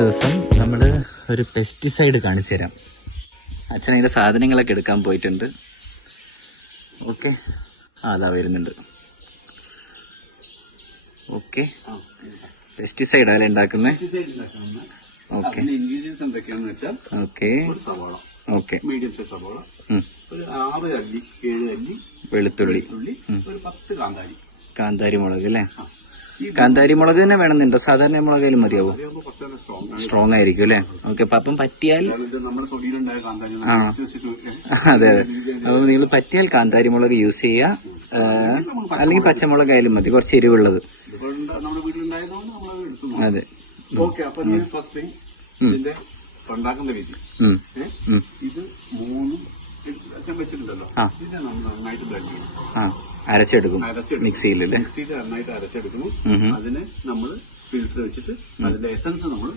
ദിവസം നമ്മൾ ഒരു പെസ്റ്റിസൈഡ് കാണിച്ചു തരാം. അച്ഛൻ അതിന്റെ സാധനങ്ങളൊക്കെ എടുക്കാൻ പോയിട്ടുണ്ട്. ഓക്കെ അതാ വരുന്നുണ്ട്. ഓക്കെ പെസ്റ്റിസൈഡ് അല്ലേ ഉണ്ടാക്കുന്നത് ഓക്കെ ഇൻഗ്രീഡിയൻസ് എന്തൊക്കെയാണെന്ന് വെച്ചാൽ ഓക്കെ സവാള. ഓക്കെ മീഡിയം സൈസ് സവാള. ഒരു ആറ് അല്ലി ഏഴ് അല്ലി വെളുത്തുള്ളി. ഒരു പത്ത് കാന്താരി. കാന്താരി മുളക് അല്ലേ? കാന്താരി മുളക് തന്നെ വേണമെന്നുണ്ടോ? സാധാരണ മുളകായാലും മതിയാവോ? സ്ട്രോങ് ആയിരിക്കും അല്ലേ? ഓക്കെ അപ്പം അപ്പം പറ്റിയാൽ ആ. അതെ അതെ. അപ്പോൾ നിങ്ങൾ പറ്റിയാൽ കാന്താരി മുളക് യൂസ് ചെയ്യുക അല്ലെങ്കിൽ പച്ചമുളകായാലും മതി. കുറച്ച് എരിവുള്ളത്. അതെ. അപ്പൊ ഫസ്റ്റ് ഇതിന്റെ ഉണ്ടാക്കുന്ന. ഇത് വെച്ചിട്ടുണ്ടല്ലോ. ഇത് നമ്മൾ നന്നായിട്ട് ബ്ലെൻഡ് ചെയ്യണം. ആ അരച്ചെടുക്കും. മിക്സിയിൽ അല്ലേ മിക്സിയിൽ നന്നായിട്ട് അരച്ചെടുക്കുന്നു. അതിനെ നമ്മൾ ഫിൽറ്റർ വെച്ചിട്ട് അതിന്റെ എസൻസ് നമ്മൾ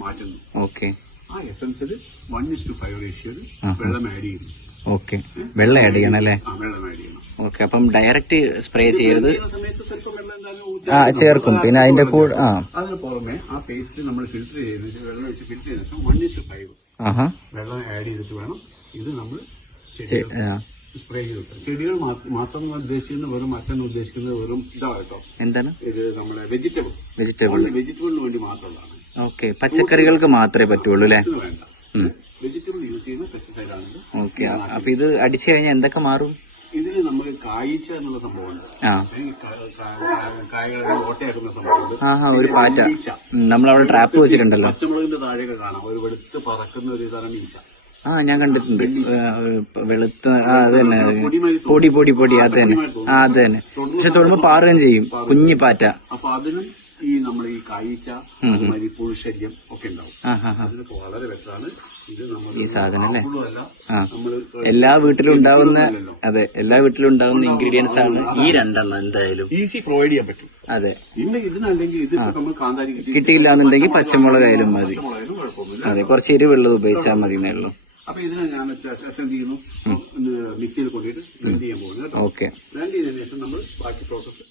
മാറ്റുന്നു. ഓക്കെ. ആ എസൻസിൽ വൺ ഇസ് ടു ഫൈവ് റേഷ്യോയിൽ വെള്ളം ആഡ് ചെയ്യുന്നു ഓക്കെ. വെള്ളം ആഡ് ചെയ്യണം അല്ലേ? വെള്ളം ആഡ് ചെയ്യണം. ഓക്കെ അപ്പം ഡയറക്റ്റ് സ്പ്രേ ചെയ്യരുത്. ആ ചേർക്കും. പിന്നെ അതിന്റെ കൂടെ ആ. അതിന് പുറമെ ആ പേസ്റ്റ് നമ്മൾ ഫിൽറ്റർ ചെയ്ത് വെള്ളം വെച്ച് ഫിൽറ്റർ ആഹാ. വെള്ളം ആഡ് ചെയ്തിട്ട് വേണം. ഇത് നമ്മൾ. സ്പ്രേ ചെയ്തിട്ട്. ചെടികൾ മാത്രം ഉദ്ദേശിക്കുന്ന വെറും അച്ഛൻ ഉദ്ദേശിക്കുന്നത് വെറും ഇതാണ് കേട്ടോ. എന്താണ്? ഇത് നമ്മുടെ വെജിറ്റബിൾ വെജിറ്റബിൾ വെജിറ്റബിളിന് വേണ്ടി മാത്രമുള്ളതാണ്. ഓക്കെ പച്ചക്കറികൾക്ക് മാത്രമേ പറ്റുള്ളൂ അല്ലേ? വെജിറ്റബിൾ യൂസ് ചെയ്യുന്ന പെസ്റ്റിസൈഡ് ആണ്. ഓക്കെ അപ്പൊ ഇത് അടിച്ചു കഴിഞ്ഞാൽ എന്തൊക്കെ മാറും? ഇതിന് നമുക്ക് കായ്ച്ച എന്നുള്ള സംഭവമുണ്ട്. ആ. ഈ കാ- കാ- കായകളെ ഓട്ടയാക്കുന്ന സംഭവമുണ്ട്. ഒരു പാറ്റ. നമ്മൾ അവിടെ നമ്മളവിടെ ട്രാപ്പ് വെച്ചിട്ടുണ്ടല്ലോ. പച്ചമുളകിന്റെ താഴെയൊക്കെ കാണാം. ഒരു വെളുത്ത് പറക്കുന്ന ഒരു തരം ഈച്ച ആ ഞാൻ കണ്ടിട്ടുണ്ട്. വെളുത്ത ആ അത് തന്നെ. പൊടി പൊടി പൊടി അത് തന്നെ. ആ അത് തന്നെ. പക്ഷെ തൊടുമ്പോ പാറുകയും ചെയ്യും. കുഞ്ഞി പാറ്റ. അപ്പൊ അതിനും ഈ നമ്മൾ ഈ കായ്ച്ച അതുമാതിരി പുഴുശല്യം ഒക്കെ ഉണ്ടാവും. അതിനൊക്കെ വളരെ ബെറ്ററാണ്. ഈ സാധനം അല്ലേ? എല്ലാ വീട്ടിലും ഉണ്ടാവുന്ന അതെ എല്ലാ വീട്ടിലും ഉണ്ടാവുന്ന ഇൻഗ്രീഡിയൻസ് ആണ് ഈ രണ്ടെണ്ണം എന്തായാലും. ഈസി പ്രൊവൈഡ് ചെയ്യാൻ പറ്റും. അതെ. കിട്ടിയില്ല എന്നുണ്ടെങ്കിൽ പച്ചമുളകായാലും മതി. അതെ കുറച്ച് എരിവുള്ളത് ഉപയോഗിച്ചാൽ മതി എന്നേ ഉള്ളൂ അപ്പൊ ഇതിനെ ഞാൻ വെച്ച അച്ഛൻ എന്ത് ചെയ്യുന്നു? മിക്സിയിൽ കൊണ്ടിട്ട് ബ്ലെൻഡ് ചെയ്യാൻ പോകുന്നു കേട്ടോ. ഓക്കെ. ബ്ലെൻഡ് ചെയ്തതിനു ശേഷം നമ്മൾ ബാക്കി പ്രോസസ്സ്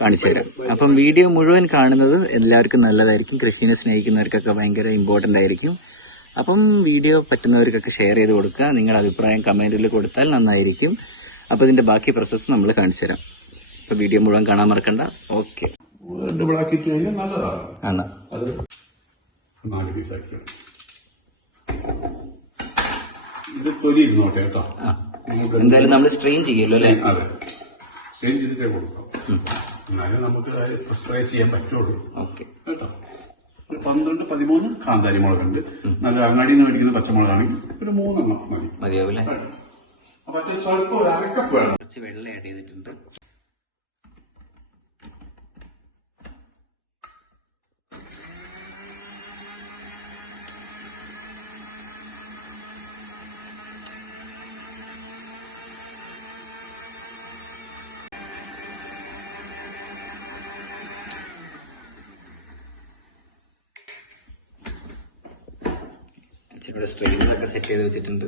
കാണിച്ചു തരാം. അപ്പം വീഡിയോ മുഴുവൻ കാണുന്നത് എല്ലാവർക്കും നല്ലതായിരിക്കും. കൃഷിനെ സ്നേഹിക്കുന്നവർക്കൊക്കെ ഭയങ്കര ഇമ്പോർട്ടന്റ് ആയിരിക്കും. അപ്പം വീഡിയോ പറ്റുന്നവർക്കൊക്കെ ഷെയർ ചെയ്ത് കൊടുക്കുക. നിങ്ങളുടെ അഭിപ്രായം കമന്റിൽ കൊടുത്താൽ നന്നായിരിക്കും. അപ്പൊ ഇതിന്റെ ബാക്കി പ്രോസസ്സ് നമ്മൾ കാണിച്ചു തരാം. അപ്പൊ വീഡിയോ മുഴുവൻ കാണാൻ മറക്കണ്ട. ഓക്കെ. നല്ലതാണ്. അത് നാല് ആക്കി ഇത് തൊലി ഇരുന്നോട്ടെ കേട്ടോ എന്തായാലും നമ്മൾ സ്ട്രെയിൻ ചെയ്യല്ലോ അല്ലേ? അതെ. സ്ട്രെയിൻ ചെയ്തിട്ടേ കൊടുക്കാം. എന്നാലും നമുക്ക് പ്രിസ്ക്രൈബ് ചെയ്യാൻ പറ്റുള്ളൂ. ഓക്കെ. കേട്ടോ. ഒരു പന്ത്രണ്ട് പതിമൂന്ന് കാന്താരി മുളകുണ്ട് നല്ല അങ്ങാടിയിൽ നിന്ന് മേടിക്കുന്ന പച്ചമുളകാണെങ്കിൽ ഒരു മൂന്നെണ്ണം മതി. മതിയാവില്ലേ. അപ്പൊ അച്ഛൻ സ്വല്പം ഒരു അരക്കപ്പ് വേണം. കുറച്ച് വെള്ളം ആഡ് ചെയ്തിട്ടുണ്ട്. ഇച്ചിരി സ്ട്രെയിനൊക്കെ സെറ്റ് ചെയ്ത് വെച്ചിട്ടുണ്ട്.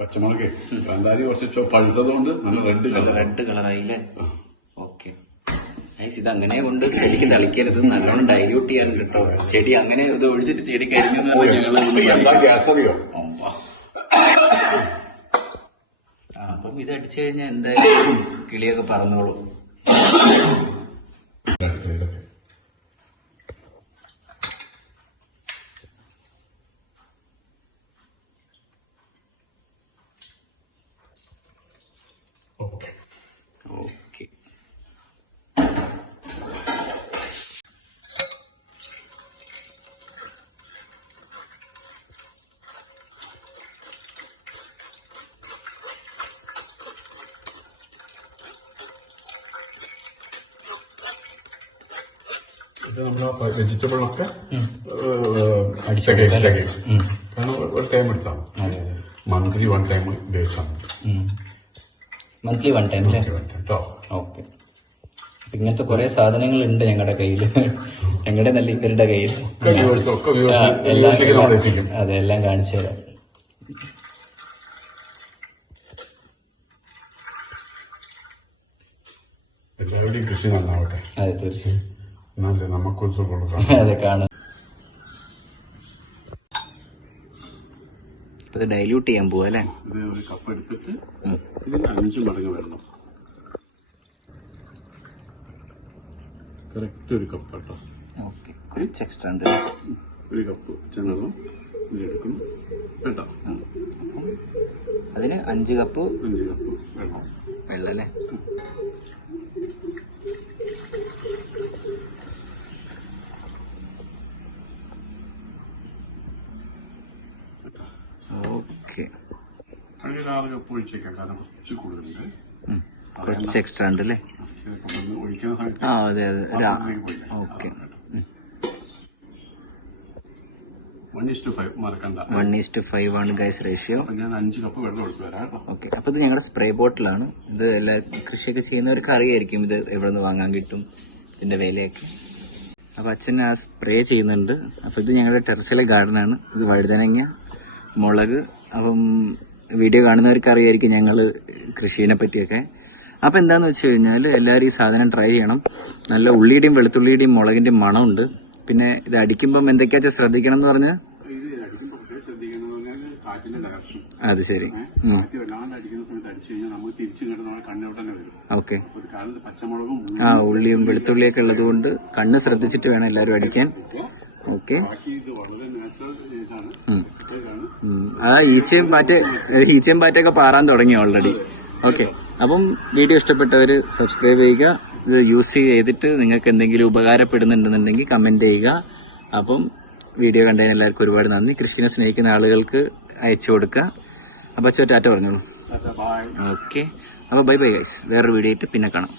പച്ചമുളക്. കാന്താരി കുറച്ച് ചോ- പഴുത്തതുകൊണ്ട് റെഡ് കളർ റെഡ് കളറായില്ലേ ഓക്കെ ഐസ് ഇത് അങ്ങനെ കൊണ്ട് ചെടിക്ക് തളിക്കരുത്. നല്ലോണം ഡൈല്യൂട്ട് ചെയ്യാൻ കേട്ടോ. ചെടി അങ്ങനെ ഇത് ഒഴിച്ചിട്ട് ചെടി കരിഞ്ഞു അപ്പം ഇത് അടിച്ചു കഴിഞ്ഞാൽ എന്തായാലും കിളിയൊക്കെ പറന്നോളൂ. വെജിറ്റബിളൊക്കെ അടിച്ചൊക്കെ കാരണം ഒരു ടൈം എടുത്താൽ മന്ത്ലി വൺ ടൈം ഉപയോഗിച്ചാൽ മന്ത്ലി വൺ ടൈം കേട്ടോ ഓക്കെ. ഇങ്ങനത്തെ കുറെ സാധനങ്ങൾ ഉണ്ട് ഞങ്ങളുടെ കയ്യിൽ ഞങ്ങളുടെ നല്ല ഇവരുടെ കയ്യിൽ എല്ലാം viewers-ലേക്ക് നമ്മൾ എത്തിക്കും. അതെ എല്ലാം കാണിച്ചു തരാം. എല്ലാവരുടെയും കൃഷി നന്നാവട്ടെ. അതെ തീർച്ചയായും. എന്നാലേ നമുക്കൊരു സുഖമുള്ളൂ അതെ കാണാം. ഇത് ഡൈല്യൂട്ട് ചെയ്യാൻ പോവാ അല്ലേ? ഇത് ഒരു കപ്പ് എടുത്തിട്ട്. ഇതിന് അഞ്ച് മടങ്ങ് വെള്ളം. കറക്റ്റ് ഒരു കപ്പ് കേട്ടോ. ഓക്കെ കുറച്ച് എക്സ്ട്രാ ഉണ്ട്. ഒരു കപ്പ് ചെന്നതും ഇതിലെടുക്കുന്നു കേട്ടോ? അതിന് അഞ്ച് കപ്പ് അഞ്ച് കപ്പ് വെള്ളം. വെള്ളം അല്ലേ? ഓക്കെ. ഒഴിച്ചേക്കാം കാരണം കുറച്ച് കൂടുതലുണ്ട്. കുറച്ച് എക്സ്ട്രാ ഉണ്ട് അല്ലേ? ആ അതെ അതെ? Okay. One is to east five ആണ് ഗൈസ് റേഷ്യോ ഓക്കെ. അപ്പൊ ഇത് ഞങ്ങളുടെ സ്പ്രേ ബോട്ടിലാണ് ഇത് എല്ലാ കൃഷിയൊക്കെ ചെയ്യുന്നവർക്ക് അറിയായിരിക്കും ഇത് എവിടെ നിന്ന് വാങ്ങാൻ കിട്ടും ഇതിന്റെ വിലയൊക്കെ. അപ്പൊ അച്ഛൻ ആ സ്പ്രേ ചെയ്യുന്നുണ്ട്. അപ്പൊ ഇത് ഞങ്ങളുടെ ടെറസിലെ ഗാർഡനാണ് ഇത് വഴുതനങ്ങ മുളക്. അപ്പം വീഡിയോ കാണുന്നവർക്ക് അറിയായിരിക്കും ഞങ്ങൾ കൃഷിയെ പറ്റിയൊക്കെ അപ്പോൾ എന്താണെന്ന് വെച്ച് കഴിഞ്ഞാൽ എല്ലാവരും ഈ സാധനം ട്രൈ ചെയ്യണം. നല്ല ഉള്ളിയുടെയും വെളുത്തുള്ളിയുടെയും മുളകിന്റെയും മണമുണ്ട്. പിന്നെ ഇത് അടിക്കുമ്പം എന്തൊക്കെയാ ശ്രദ്ധിക്കണം എന്ന് പറഞ്ഞ്? അത് ശരി. ഓക്കെ. ആ ഉള്ളിയും വെളുത്തുള്ളിയൊക്കെ ഉള്ളത് കൊണ്ട് കണ്ണ് ശ്രദ്ധിച്ചിട്ട് വേണം എല്ലാവരും അടിക്കാൻ. ഓക്കെ. ആ ഈച്ചയും പാറ്റ് ഈച്ചയും പാറ്റൊക്കെ പാറാൻ തുടങ്ങി ഓൾറെഡി ഓക്കെ അപ്പം വീഡിയോ ഇഷ്ടപ്പെട്ടവർ സബ്സ്ക്രൈബ് ചെയ്യുക. ഇത് യൂസ് ചെയ്തിട്ട് നിങ്ങൾക്ക് എന്തെങ്കിലും ഉപകാരപ്പെടുന്നുണ്ടെന്നുണ്ടെങ്കിൽ കമന്റ് ചെയ്യുക. അപ്പം വീഡിയോ കണ്ടതിന് എല്ലാവർക്കും ഒരുപാട് നന്ദി. കൃഷിനെ സ്നേഹിക്കുന്ന ആളുകൾക്ക് അയച്ചു കൊടുക്കുക. അപ്പൊ ടാറ്റ പറഞ്ഞോളൂ. ഓക്കെ അപ്പോൾ ബൈ ബൈ ഗൈസ് വേറൊരു വീഡിയോ ആയിട്ട് പിന്നെ കാണാം.